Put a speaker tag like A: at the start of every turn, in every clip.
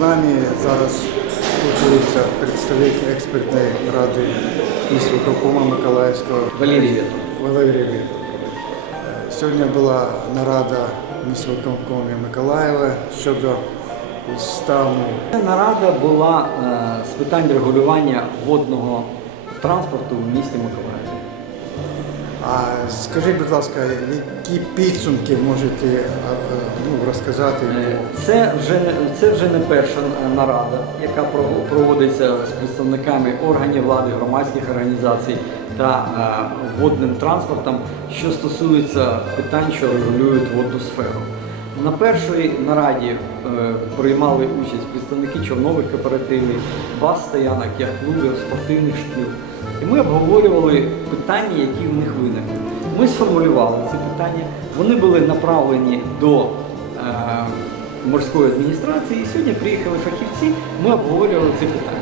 A: Нами зараз готується представник експертної ради міського Миколаївського
B: Валерій Вєтов.
A: Валерій Вєтов. Сьогодні була нарада міського Миколаєва щодо стану
B: Нарада була е, з питань регулювання водного транспорту в місті Миколаєві.
A: А скажіть, будь ласка, які підсумки можете е, ну, розказати?
B: Е, Це вже це вже не перша нарада, яка проводиться з представниками органів влади, громадських організацій та е, водним транспортом, що стосується питань, що регулюють водну сферу. На першій нараді приймали участь представники човнових кооперативів, баз стоянок, яхт-клубів, спортивних шкіл. І ми обговорювали питання, які в них виникли. Ми сформулювали ці питання. Вони були направлені до е, морської адміністрації. І сьогодні приїхали фахівці. Ми обговорювали ці питання.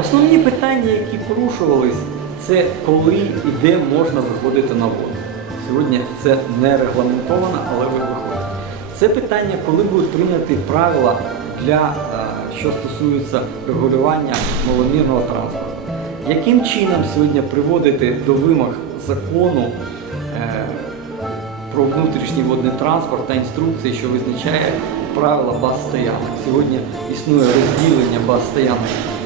B: Основні питання, які порушувались, це коли і де можна виходити на воду. Сьогодні це не регламентовано, але ви виходите. Це питання, коли будуть прийняті правила для е, що стосується регулювання маломірного транспорту. Яким чином сьогодні приводити до вимог закону е, про внутрішній водний транспорт та інструкції, що визначає правила баз стоянок. Сьогодні існує розділення баз стоянок,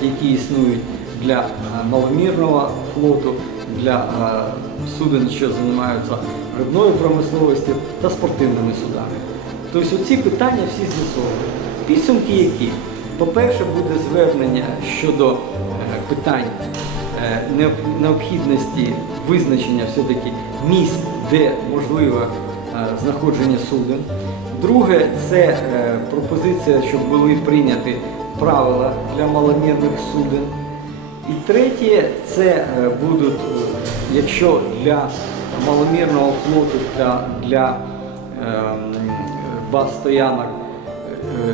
B: які існують для е, маломірного флоту, для е, суден, що займаються рибною промисловістю та спортивними судами. Тобто ці питання всі з'ясовують. Підсумки які? По-перше, буде звернення щодо питань е, необхідності визначення все-таки місць, де можливе е, знаходження суден. Друге, це е, пропозиція, щоб були прийняті правила для маломірних суден. І третє, це будуть, якщо для маломірного флоту, для, для ем, баз стоянок,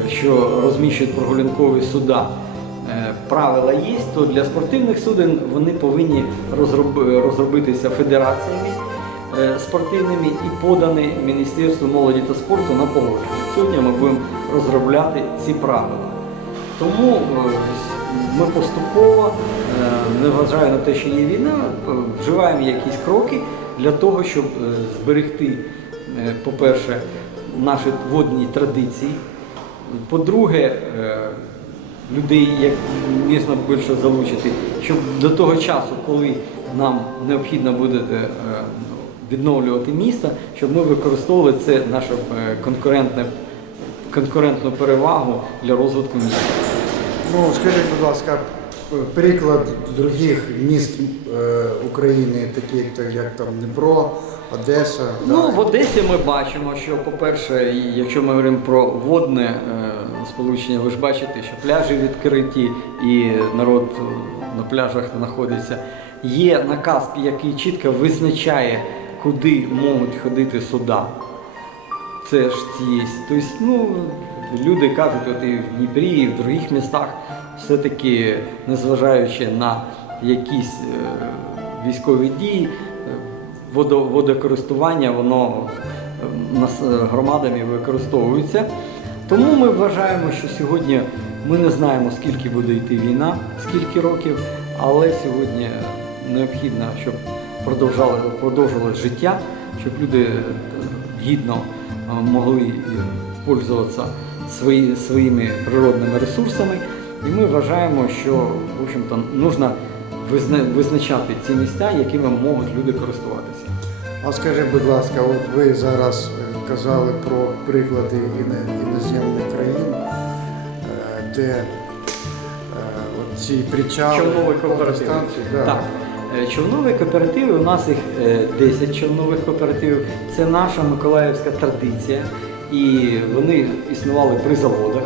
B: що розміщують прогулянкові суда, правила є, то для спортивних суден вони повинні розробитися федераціями е, спортивними і подані Міністерству молоді та спорту на погодження. Сьогодні ми будемо розробляти ці правила. Тому е, ми поступово, е, незважаючи на те, що є війна, е, вживаємо якісь кроки для того, щоб е, зберегти, е, по-перше, наші водні традиції. По-друге, е, людей як місно більше залучити, щоб до того часу, коли нам необхідно буде е, відновлювати місто, щоб ми використовували це наше е, конкурентну перевагу для розвитку міста.
A: Ну, скажіть, будь ласка, приклад других міст е, України, таких як- там Дніпро, Одеса.
B: Ну, в Одесі ми бачимо, що, по-перше, якщо ми говоримо про водне е, сполучення, ви ж бачите, що пляжі відкриті і народ на пляжах знаходиться. Є наказ, який чітко визначає, куди можуть ходити суда. Це ж є. Тобто, ну, люди кажуть, от і в Дніпрі, і в других містах, все-таки, незважаючи на якісь е, військові дії, е, водокористування, воно е, громадами використовується. Тому ми вважаємо, що сьогодні ми не знаємо, скільки буде йти війна, скільки років, але сьогодні необхідно, щоб продовжали, продовжилось життя, щоб люди гідно могли пользуватися свої, своїми природними ресурсами. І ми вважаємо, що в общем-то, нужно визначати ці місця, якими можуть люди користуватися.
A: А скажіть, будь ласка, от ви зараз е, казали про приклади іно- іноземних країн, е, де е, от ці причали,
B: Човновий кооператив.
A: станції, да.
B: Так. Човнові кооперативи, у нас їх е, 10 човнових кооперативів. Це наша миколаївська традиція. І вони існували при заводах.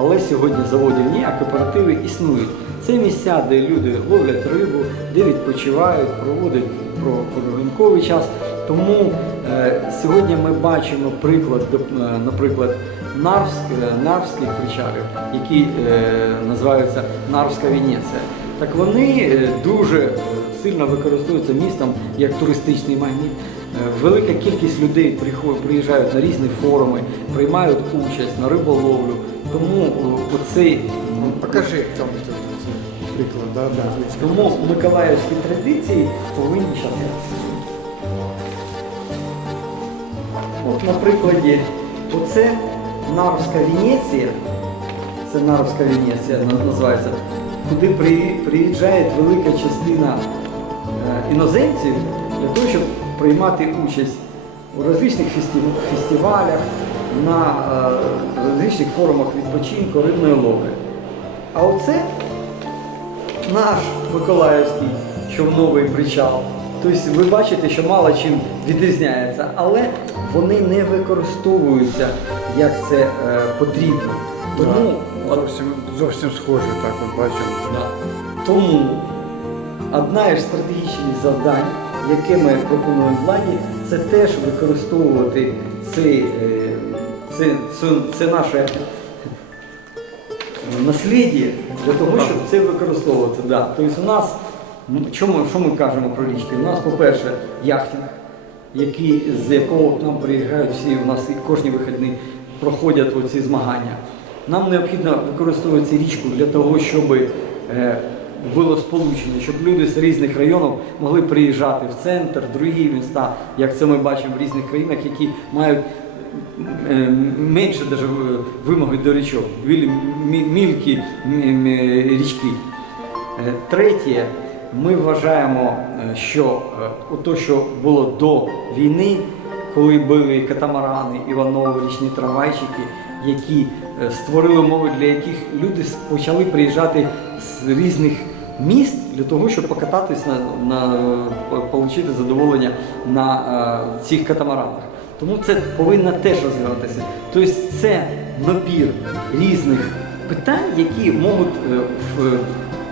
B: Але сьогодні заводів ні, а кооперативи існують. Це місця, де люди ловлять рибу, де відпочивають, проводять про прогулянковий час. Тому е, сьогодні ми бачимо приклад, е, наприклад, Нарвськ, е, Нарвських причалів, які е, називаються Нарвська Венеція. Так вони е, дуже сильно використовуються містом як туристичний магніт. Велика кількість людей приїжджають на різні форуми, приймають участь на риболовлю. Тому оцей
A: Ну, покажи там це, це, приклад, да, да.
B: тому миколаївські традиції повинні щати. От, на прикладі, оце Нарвська Венеція, це Нарвська Венеція називається, куди при- приїжджає велика частина е, іноземців для того, щоб приймати участь у розличних фестивалях, на е, розличних форумах відпочинку рибної ловлі. А оце наш Миколаївський човновий причал. Тобто ви бачите, що мало чим відрізняється, але вони не використовуються як це е, потрібно. Тому,
A: Да, зовсім, зовсім схоже, так от бачимо.
B: Да. тому одна із стратегічних завдань, яке ми пропонуємо владі, це теж використовувати цей, е, це, це, це наше насліддя для того, щоб це використовувати. Да. Тобто у нас, ну, чому, що ми кажемо про річки? У нас, по-перше, яхтинг, який, з якого к нам приїжджають всі, у нас і кожні вихідні проходять оці змагання. Нам необхідно використовувати цю річку для того, щоб е, було сполучення, щоб люди з різних районів могли приїжджати в центр, в другі міста, як це ми бачимо в різних країнах, які мають менше даже вимоги до річок, мількі річки. Е, Третє, ми вважаємо, е, що е, то, що було до війни, коли були катамарани, Іванови, річні трамвайчики, які е, створили умови, для яких люди почали приїжджати з різних міст для того, щоб е, отримати задоволення на е, цих катамаранах. Тому це повинно теж розвиватися. Тобто це набір різних питань, які можуть е,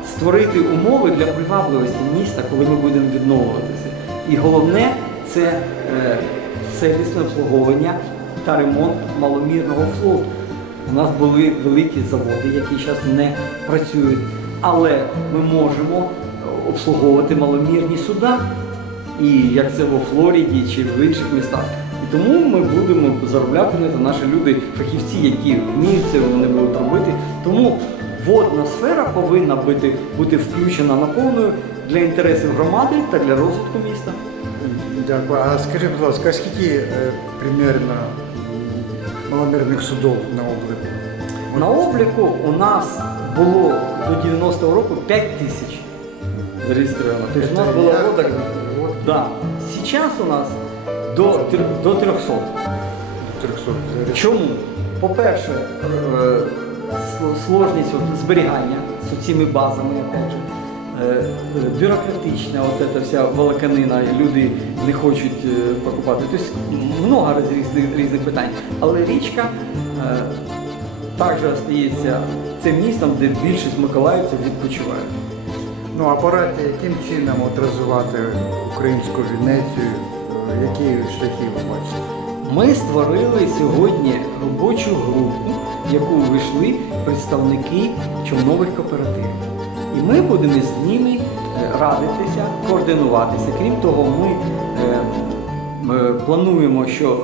B: створити умови для привабливості міста, коли ми будемо відновлюватися. І головне це е, сервісне обслуговування та ремонт маломірного флоту. У нас були великі заводи, які зараз не працюють, але ми можемо обслуговувати маломірні суда, і як це во Флориді чи в інших містах. І тому ми будемо заробляти на це. Наші люди, фахівці, які вміють це, вони будуть робити. Тому водна сфера повинна бути, бути включена наповною для інтересів громади та для розвитку міста.
A: Дякую. А скажи, будь ласка, а скільки е, примерно маломірних судов на обліку?
B: На обліку у нас було до 90-го року 5 тисяч зареєстровано. Тобто у нас було
A: Я-
B: водок. Да. Сейчас у нас до, до 300.
A: 300.
B: Чому? По-перше, е, сложність зберігання з цими базами, опять же. Е, бюрократична от ця вся волоканина, і люди не хочуть е, покупати. Тобто много різних, різних питань. Але річка також залишається цим містом, де більшість миколаївців відпочивають.
A: Ну, а порадьте, яким чином розвивати українську Венецію, які шляхи ви бачите?
B: Ми створили сьогодні робочу групу, в яку вийшли представники човнових кооперативів. І ми будемо з ними е, радитися, координуватися. Крім того, ми е, е, плануємо, що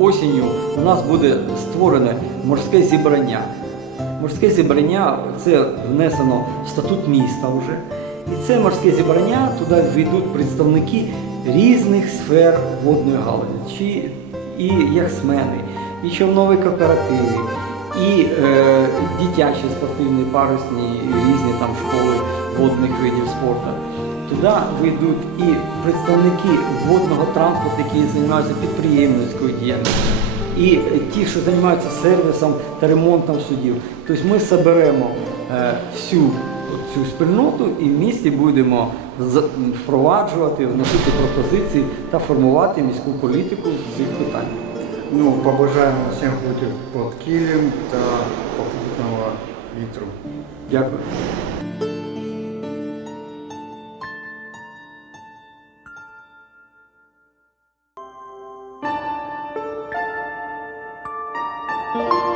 B: осінню у нас буде створене морське зібрання. Морське зібрання це внесено в статут міста вже. І це морське зібрання, туди війдуть представники різних сфер водної галузі, чи і яхтсмени, і човнові кооперативи, і е, дитячі спортивні парусні, різні там школи водних видів спорту. Туди вийдуть і представники водного транспорту, які займаються підприємницькою діяльністю, і ті, що займаються сервісом та ремонтом судів. Тобто ми зберемо е, всю цю спільноту і в місті будемо впроваджувати, вносити пропозиції та формувати міську політику з цих питань.
A: Ну, побажаємо всім бути під кілем та попутного вітру.
B: Дякую. thank you